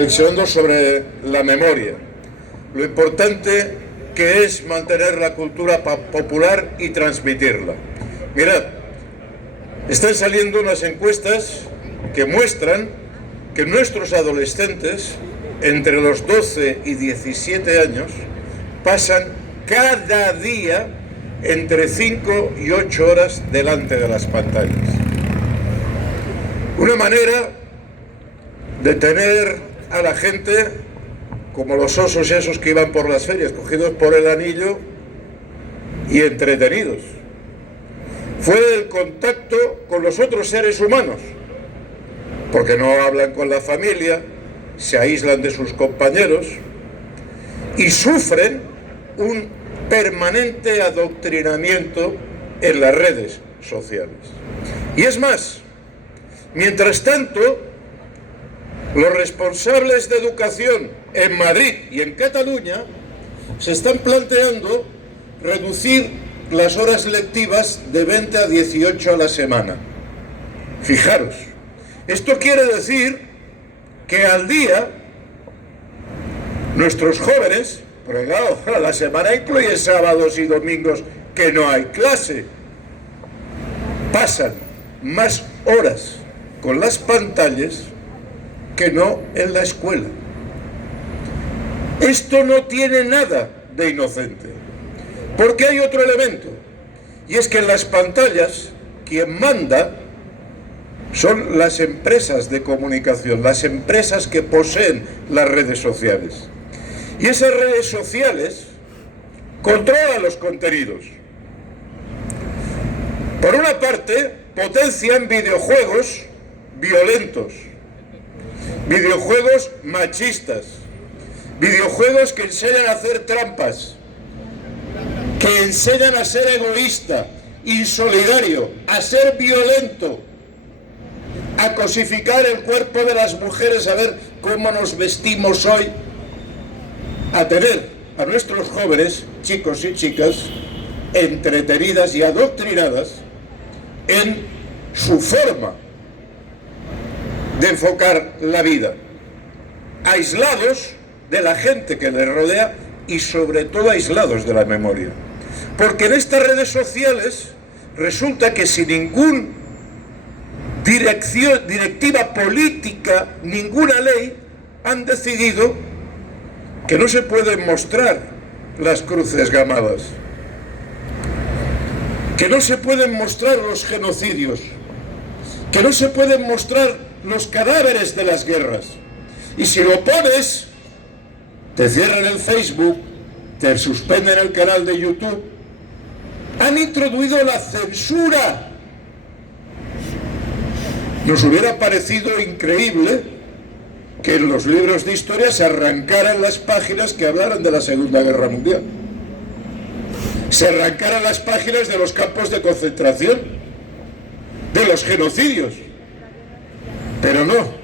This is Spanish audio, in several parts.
Reflexionando sobre la memoria, lo importante que es mantener la cultura popular y transmitirla. Mirad, están saliendo unas encuestas que muestran que nuestros adolescentes entre los 12 y 17 años pasan cada día entre 5 y 8 horas delante de las pantallas. Una manera de tener a la gente como los osos esos que iban por las ferias, cogidos por el anillo y entretenidos. Fue el contacto con los otros seres humanos, porque no hablan con la familia, se aíslan de sus compañeros y sufren un permanente adoctrinamiento en las redes sociales. Y es más, mientras tanto, los responsables de educación en Madrid y en Cataluña se están planteando reducir las horas lectivas de 20 a 18 a la semana. Fijaros, esto quiere decir que al día nuestros jóvenes, porque claro, la semana incluye sábados y domingos que no hay clase, pasan más horas con las pantallas que no en la escuela. Esto no tiene nada de inocente, porque hay otro elemento, y es que en las pantallas quien manda son las empresas de comunicación, las empresas que poseen las redes sociales. Y esas redes sociales controlan los contenidos. Por una parte, potencian videojuegos violentos, videojuegos machistas, videojuegos que enseñan a hacer trampas, que enseñan a ser egoísta, insolidario, a ser violento, a cosificar el cuerpo de las mujeres, a ver cómo nos vestimos hoy, a tener a nuestros jóvenes, chicos y chicas, entretenidas y adoctrinadas en su forma de enfocar la vida, aislados de la gente que les rodea y sobre todo aislados de la memoria. Porque en estas redes sociales resulta que sin ninguna directiva política, ninguna ley, han decidido que no se pueden mostrar las cruces gamadas, que no se pueden mostrar los genocidios, que no se pueden mostrar los cadáveres de las guerras. Y si lo pones, te cierran el Facebook, te suspenden el canal de YouTube. Han introduido la censura. Nos hubiera parecido increíble que en los libros de historia se arrancaran las páginas que hablaran de la Segunda Guerra Mundial, se arrancaran las páginas de los campos de concentración, de los genocidios. Pero no,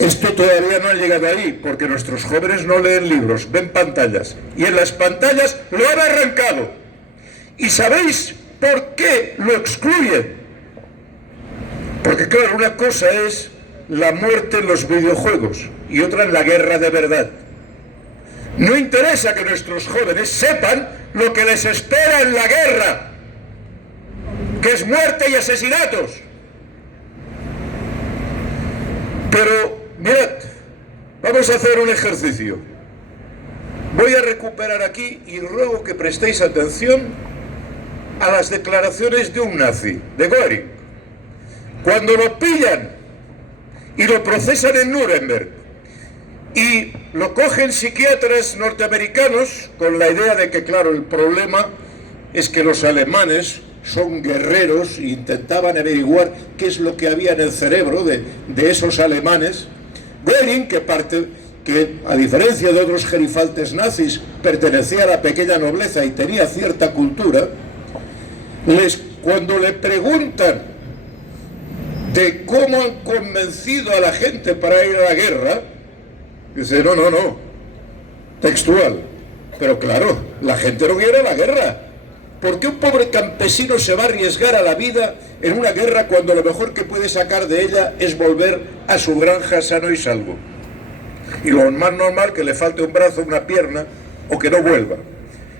esto todavía no ha llegado ahí, porque nuestros jóvenes no leen libros, ven pantallas, y en las pantallas lo han arrancado. ¿Y sabéis por qué lo excluyen? Porque claro, una cosa es la muerte en los videojuegos y otra en la guerra de verdad. No interesa que nuestros jóvenes sepan lo que les espera en la guerra, que es muerte y asesinatos. Pero mirad, vamos a hacer un ejercicio. Voy a recuperar aquí y ruego que prestéis atención a las declaraciones de un nazi, de Göring, cuando lo pillan y lo procesan en Nuremberg y lo cogen psiquiatras norteamericanos con la idea de que, claro, el problema es que los alemanes son guerreros e intentaban averiguar qué es lo que había en el cerebro de esos alemanes. Göring, que a diferencia de otros gerifaltes nazis pertenecía a la pequeña nobleza y tenía cierta cultura, cuando le preguntan de cómo han convencido a la gente para ir a la guerra, dice, no, textual, pero claro, la gente no quiere la guerra. ¿Por qué un pobre campesino se va a arriesgar a la vida en una guerra cuando lo mejor que puede sacar de ella es volver a su granja sano y salvo? Y lo más normal que le falte un brazo, una pierna o que no vuelva.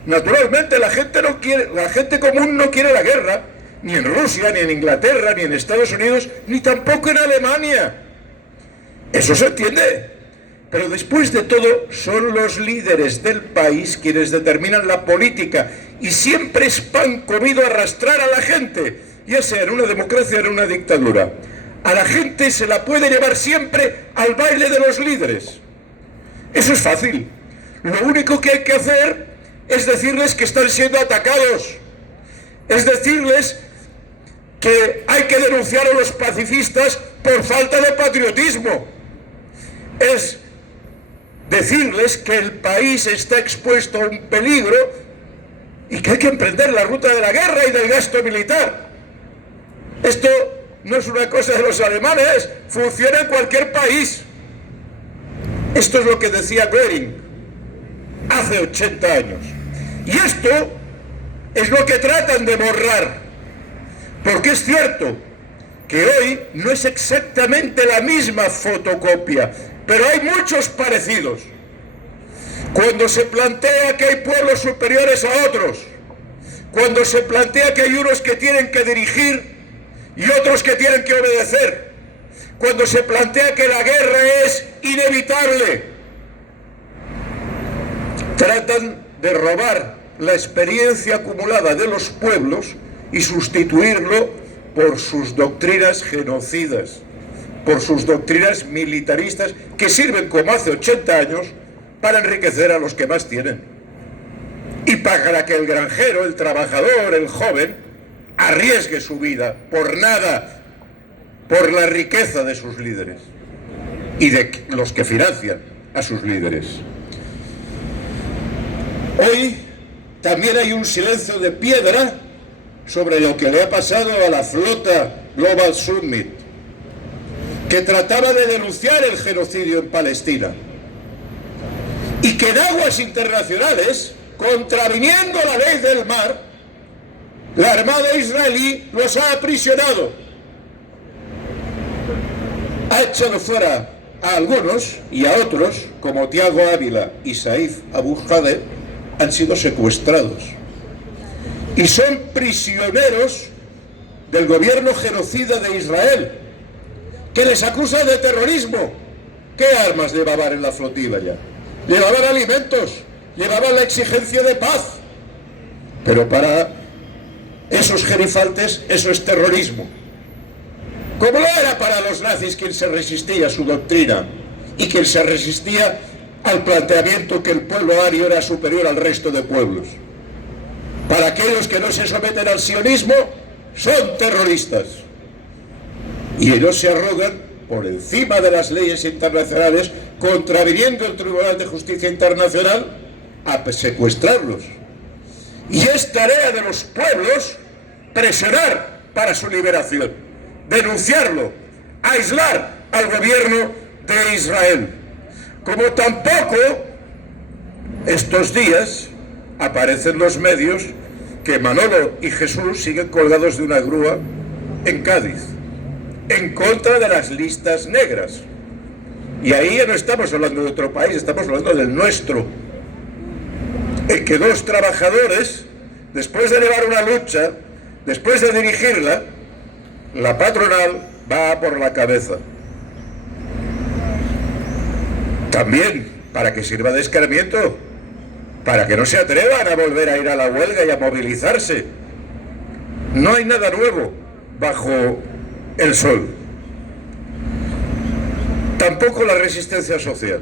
Naturalmente la gente común no quiere la guerra, ni en Rusia, ni en Inglaterra, ni en Estados Unidos, ni tampoco en Alemania. Eso se entiende. Pero después de todo, son los líderes del país quienes determinan la política, y siempre es pan comido arrastrar a la gente, ya sea en una democracia o en una dictadura. A la gente se la puede llevar siempre al baile de los líderes. Eso es fácil. Lo único que hay que hacer es decirles que están siendo atacados. Es decirles que hay que denunciar a los pacifistas por falta de patriotismo. Es decirles que el país está expuesto a un peligro y que hay que emprender la ruta de la guerra y del gasto militar. Esto no es una cosa de los alemanes, funciona en cualquier país. Esto es lo que decía Goering hace 80 años. Y esto es lo que tratan de borrar. Porque es cierto que hoy no es exactamente la misma fotocopia, pero hay muchos parecidos. Cuando se plantea que hay pueblos superiores a otros, cuando se plantea que hay unos que tienen que dirigir y otros que tienen que obedecer, cuando se plantea que la guerra es inevitable, tratan de robar la experiencia acumulada de los pueblos y sustituirlo por sus doctrinas genocidas, por sus doctrinas militaristas que sirven como hace 80 años para enriquecer a los que más tienen y para que el granjero, el trabajador, el joven arriesgue su vida por nada, por la riqueza de sus líderes y de los que financian a sus líderes. Hoy también hay un silencio de piedra sobre lo que le ha pasado a la flota Global Summit, que trataba de denunciar el genocidio en Palestina, y que en aguas internacionales, contraviniendo la ley del mar, la Armada israelí los ha aprisionado. Ha echado fuera a algunos y a otros, como Tiago Ávila y Saif Abu Jade, han sido secuestrados. Y son prisioneros del gobierno genocida de Israel, que les acusa de terrorismo. ¿Qué armas llevaban en la flotilla? Llevaban alimentos, llevaban la exigencia de paz. Pero para esos gerifaltes eso es terrorismo. Como lo era para los nazis, quien se resistía a su doctrina y quien se resistía al planteamiento que el pueblo ario era superior al resto de pueblos. Para aquellos que no se someten al sionismo, son terroristas. Y ellos se arrogan por encima de las leyes internacionales, contraviniendo el Tribunal de Justicia Internacional, a secuestrarlos. Y es tarea de los pueblos presionar para su liberación, denunciarlo, aislar al gobierno de Israel. Como tampoco estos días aparecen los medios que Manolo y Jesús siguen colgados de una grúa en Cádiz, en contra de las listas negras. Y ahí ya no estamos hablando de otro país, estamos hablando del nuestro, en que dos trabajadores, después de llevar una lucha, después de dirigirla, la patronal va por la cabeza. También para que sirva de escarmiento, para que no se atrevan a volver a ir a la huelga y a movilizarse. No hay nada nuevo bajo el sol. Tampoco la resistencia social.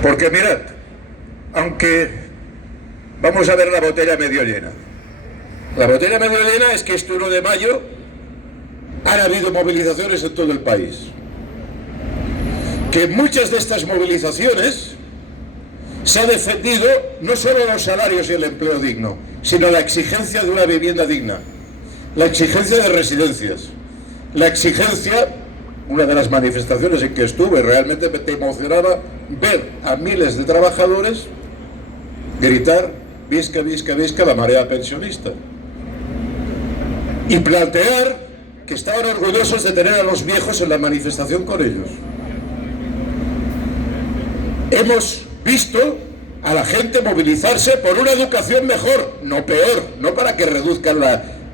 Porque mirad, aunque vamos a ver la botella medio llena. La botella medio llena es que este 1 de mayo han habido movilizaciones en todo el país. Que muchas de estas movilizaciones se ha defendido no solo los salarios y el empleo digno, sino la exigencia de una vivienda digna, la exigencia de residencias, la exigencia, una de las manifestaciones en que estuve, realmente me emocionaba ver a miles de trabajadores gritar visca, visca, visca la marea pensionista, y plantear que estaban orgullosos de tener a los viejos en la manifestación con ellos. Hemos visto a la gente movilizarse por una educación mejor, no peor, no para que reduzcan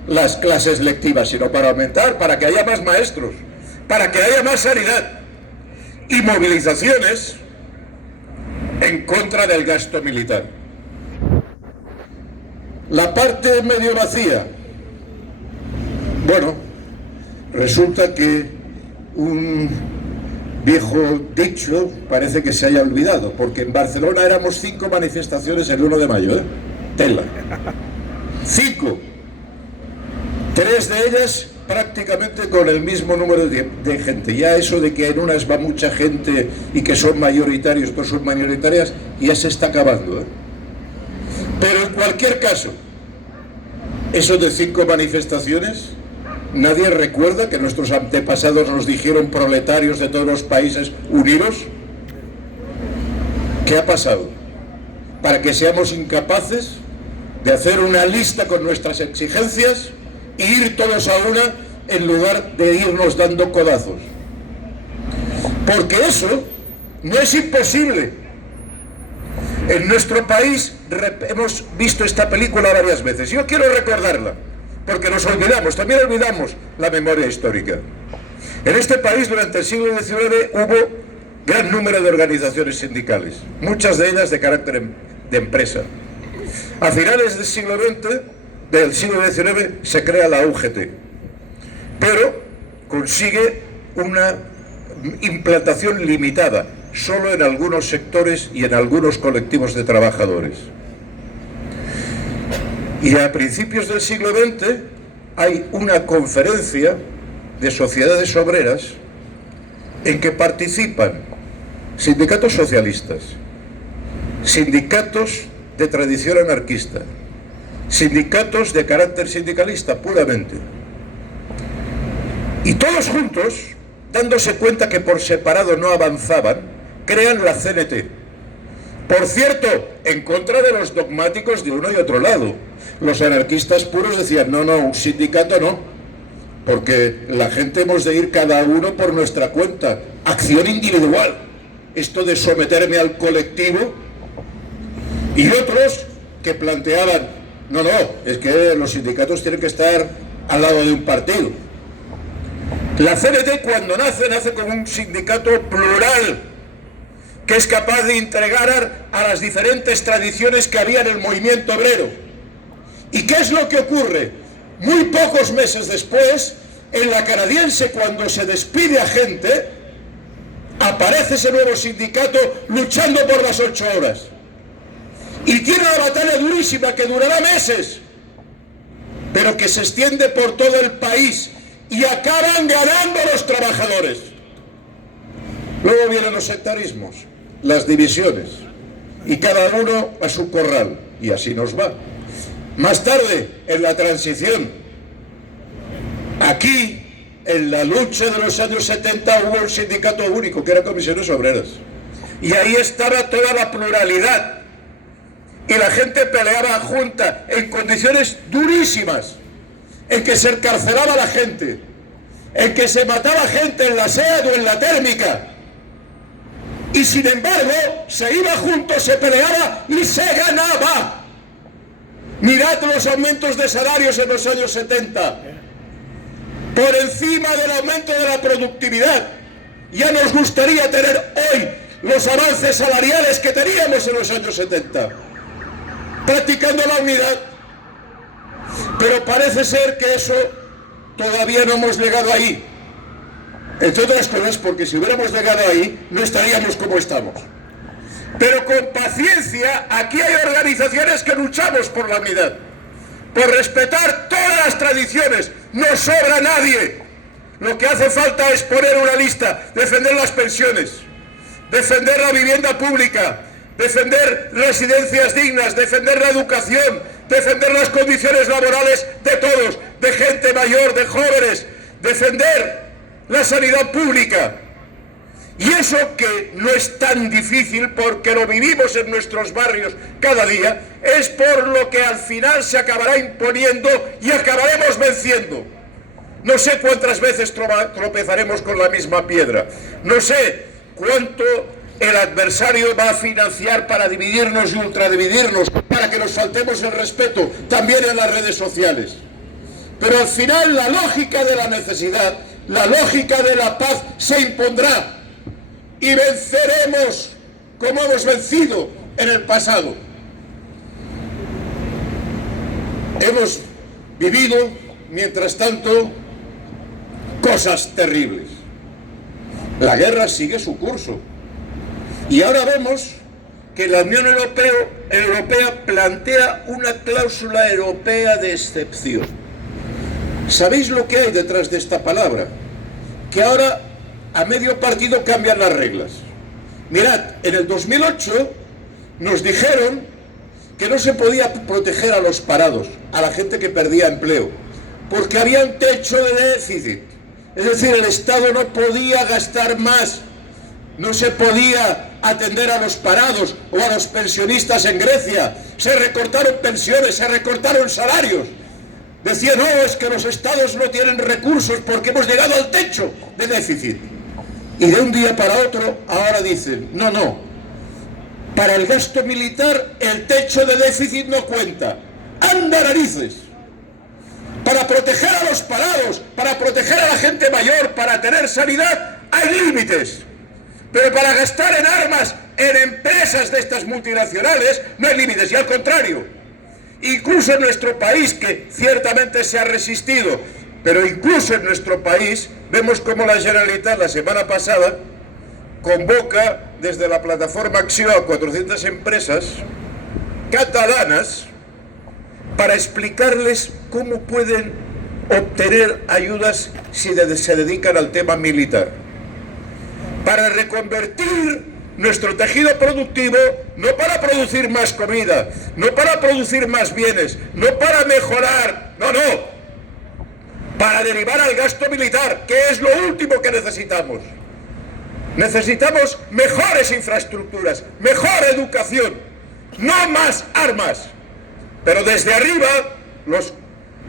las clases lectivas, sino para aumentar, para que haya más maestros, para que haya más sanidad, y movilizaciones en contra del gasto militar. La parte medio vacía. Bueno, resulta que un viejo dicho parece que se haya olvidado, porque en Barcelona éramos 5 manifestaciones el 1 de mayo, ¿eh? Tela. 5. 3 de ellas prácticamente con el mismo número de gente. Ya eso de que en unas va mucha gente y que son mayoritarios, otros son minoritarias, ya se está acabando, ¿eh? Pero en cualquier caso, eso de 5 manifestaciones, nadie recuerda que nuestros antepasados nos dijeron proletarios de todos los países unidos. ¿Qué ha pasado? Para que seamos incapaces de hacer una lista con nuestras exigencias e ir todos a una en lugar de irnos dando codazos. Porque eso no es imposible. En nuestro país hemos visto esta película varias veces. Yo quiero recordarla, porque nos olvidamos, también olvidamos la memoria histórica. En este país durante el siglo XIX hubo gran número de organizaciones sindicales, muchas de ellas de carácter de empresa. A finales del siglo XX, del siglo XIX, se crea la UGT, pero consigue una implantación limitada, solo en algunos sectores y en algunos colectivos de trabajadores. Y a principios del siglo XX hay una conferencia de sociedades obreras en que participan sindicatos socialistas, sindicatos de tradición anarquista, sindicatos de carácter sindicalista puramente, y todos juntos, dándose cuenta que por separado no avanzaban, crean la CNT. Por cierto, en contra de los dogmáticos de uno y otro lado. Los anarquistas puros decían, no, un sindicato no, porque la gente hemos de ir cada uno por nuestra cuenta, acción individual, esto de someterme al colectivo. Y otros que planteaban, no, es que los sindicatos tienen que estar al lado de un partido. La CNT cuando nace como un sindicato plural, que es capaz de integrar a las diferentes tradiciones que había en el movimiento obrero. ¿Y qué es lo que ocurre? Muy pocos meses después, en la canadiense, cuando se despide a gente, aparece ese nuevo sindicato luchando por las 8 horas. Y tiene una batalla durísima que durará meses, pero que se extiende por todo el país y acaban ganando los trabajadores. Luego vienen los sectarismos, las divisiones, y cada uno a su corral, y así nos va. Más tarde, en la transición, aquí, en la lucha de los años 70, hubo un sindicato único, que era Comisiones Obreras. Y ahí estaba toda la pluralidad. Y la gente peleaba junta, en condiciones durísimas, en que se encarcelaba a la gente, en que se mataba gente en la SEAD o en la térmica. Y sin embargo, se iba juntos, se peleaba y se ganaba. Mirad los aumentos de salarios en los años 70. Por encima del aumento de la productividad. Ya nos gustaría tener hoy los avances salariales que teníamos en los años 70. Practicando la unidad. Pero parece ser que eso todavía no hemos llegado ahí. Entre otras cosas porque si hubiéramos llegado ahí no estaríamos como estamos. Pero con paciencia, aquí hay organizaciones que luchamos por la unidad, por respetar todas las tradiciones. No sobra nadie. Lo que hace falta es poner una lista, defender las pensiones, defender la vivienda pública, defender residencias dignas, defender la educación, defender las condiciones laborales de todos, de gente mayor, de jóvenes, defender la sanidad pública. Y eso que no es tan difícil porque lo vivimos en nuestros barrios cada día, es por lo que al final se acabará imponiendo y acabaremos venciendo. No sé cuántas veces tropezaremos con la misma piedra, no sé cuánto el adversario va a financiar para dividirnos y ultradividirnos, para que nos faltemos el respeto, también en las redes sociales. Pero al final la lógica de la necesidad, la lógica de la paz se impondrá y venceremos como hemos vencido en el pasado. Hemos vivido, mientras tanto, cosas terribles. La guerra sigue su curso. Y ahora vemos que la Unión Europea plantea una cláusula europea de excepción. ¿Sabéis lo que hay detrás de esta palabra? Que ahora a medio partido cambian las reglas. Mirad, en el 2008 nos dijeron que no se podía proteger a los parados, a la gente que perdía empleo, porque había un techo de déficit. Es decir, el Estado no podía gastar más, no se podía atender a los parados o a los pensionistas en Grecia. Se recortaron pensiones, se recortaron salarios. Decían, no, es que los estados no tienen recursos porque hemos llegado al techo de déficit. Y de un día para otro, ahora dicen, no, para el gasto militar el techo de déficit no cuenta. ¡Anda narices! Para proteger a los parados, para proteger a la gente mayor, para tener sanidad, hay límites. Pero para gastar en armas, en empresas de estas multinacionales, no hay límites, y al contrario. Incluso en nuestro país, que ciertamente se ha resistido, pero incluso en nuestro país, vemos como la Generalitat la semana pasada convoca desde la plataforma Acció a 400 empresas catalanas para explicarles cómo pueden obtener ayudas si se dedican al tema militar. Para reconvertir nuestro tejido productivo, no para producir más comida, no para producir más bienes, no para mejorar, no, para derivar al gasto militar, que es lo último que necesitamos. Necesitamos mejores infraestructuras, mejor educación, no más armas. Pero desde arriba,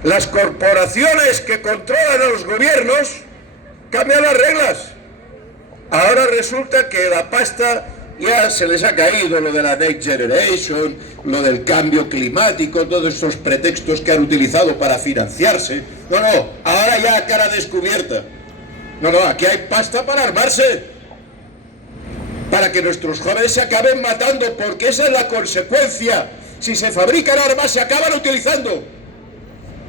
las corporaciones que controlan a los gobiernos cambian las reglas. Ahora resulta que la pasta ya se les ha caído, lo de la Next Generation, lo del cambio climático, todos estos pretextos que han utilizado para financiarse. No, ahora ya a cara descubierta. No, aquí hay pasta para armarse, para que nuestros jóvenes se acaben matando, porque esa es la consecuencia. Si se fabrican armas, se acaban utilizando,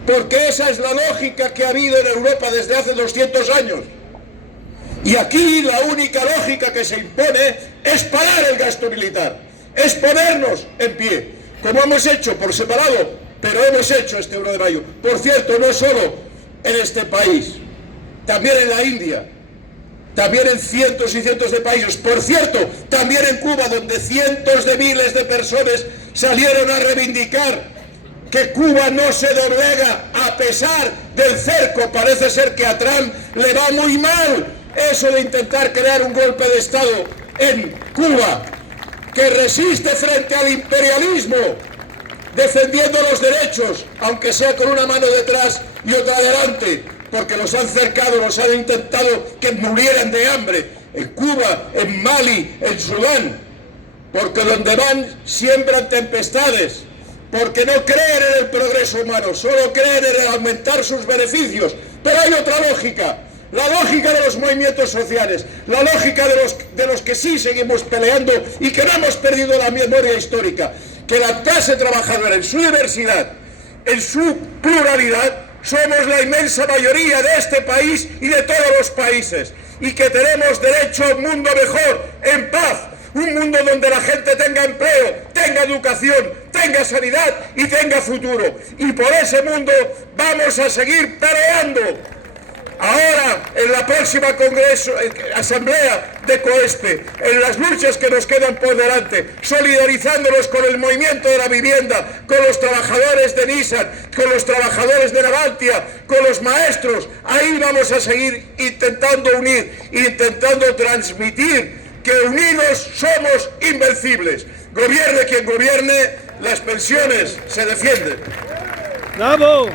porque esa es la lógica que ha habido en Europa desde hace 200 años. Y aquí la única lógica que se impone es parar el gasto militar, es ponernos en pie, como hemos hecho por separado, pero hemos hecho este 1 de mayo. Por cierto, no solo en este país, también en la India, también en cientos y cientos de países. Por cierto, también en Cuba, donde cientos de miles de personas salieron a reivindicar que Cuba no se doblega a pesar del cerco. Parece ser que a Trump le va muy mal eso de intentar crear un golpe de Estado en Cuba, que resiste frente al imperialismo, defendiendo los derechos, aunque sea con una mano detrás y otra delante, porque los han cercado, los han intentado que murieran de hambre, en Cuba, en Mali, en Sudán, porque donde van siembran tempestades, porque no creen en el progreso humano, solo creen en aumentar sus beneficios. Pero hay otra lógica, la lógica de los movimientos sociales, la lógica de los que sí seguimos peleando y que no hemos perdido la memoria histórica, que la clase trabajadora en su diversidad, en su pluralidad, somos la inmensa mayoría de este país y de todos los países, y que tenemos derecho a un mundo mejor, en paz, un mundo donde la gente tenga empleo, tenga educación, tenga sanidad y tenga futuro. Y por ese mundo vamos a seguir peleando. Ahora, en la próxima asamblea de COESPE, en las luchas que nos quedan por delante, solidarizándonos con el movimiento de la vivienda, con los trabajadores de Nissan, con los trabajadores de Navantia, con los maestros, ahí vamos a seguir intentando unir, intentando transmitir que unidos somos invencibles. Gobierne quien gobierne, las pensiones se defienden. ¡Bravo!